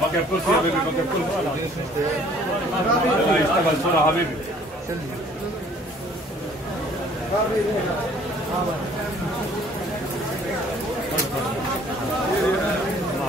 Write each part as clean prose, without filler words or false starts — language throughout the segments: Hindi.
मगर कुर्सी अभी भी मगर कुर्सी इस्तेमाल सूरा अभी भी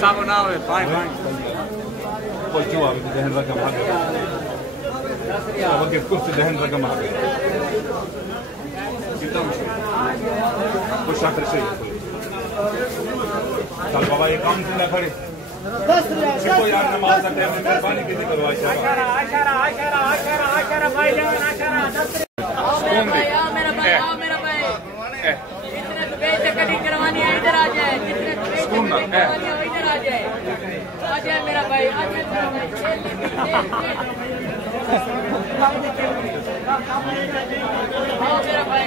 साबुन ना हो पानी कोई चूहा भी दहन रकम आ गया अब के कुछ दहन रकम आ गया कितना मुश्किल कुछ शातिर से चल बाबा ये काम ना खड़े देखो यार नमाज का टाइम में पानी की करो आशा भाई जान आशा मेरा भाई इतने तो बेटे कटिंग करवानी है इधर आ जाए जितने तो बेटे कटिंग करवानी है इधर आ जाए मेरा भाई आ जाए मेरा भाई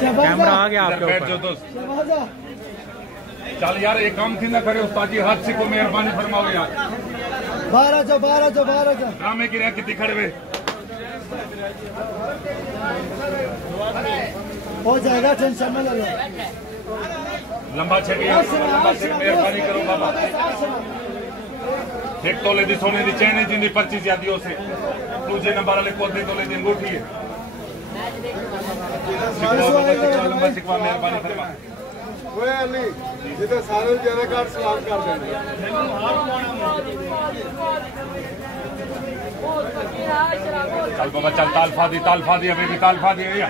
कैमरा आ गया आपके बैठ जाओ दोस्त चल यार एक काम थी ना करे उस्ताद जी हाथ से को मेहरबानी फरमाओ यार बाहर जाओ बाहर जाओ बाहर जाओ ड्रामे की रह कितनी खड़े हो जाएगा टेंशन न लो लंबा छेके मेहरबानी करो बाबा एक तोले दी सोने दी चैन जिंदी पर्ची ज्यादा से दूजे नंबर वाले पौधे तोले दी अंगूठी है सिकवा मेहरबानी फरमा जिधर सारे जनाकार सलाम कर देंगे चल बाबा चल तालफा दी अभी भी तालफा दी भैया